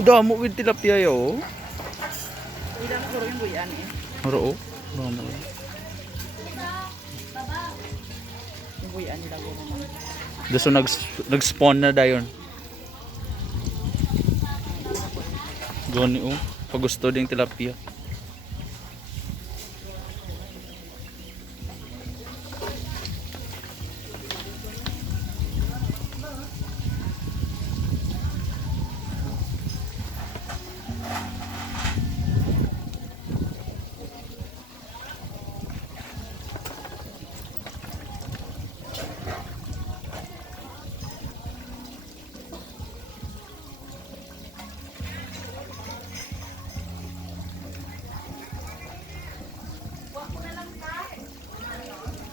Damo with tilapia yo. Ida mo kuro yung buyan eh. Oro. Damo. Yung buyan nila ko naman. Daso nag-spawn na dayon. Gani oh. Pag gusto ding tilapia.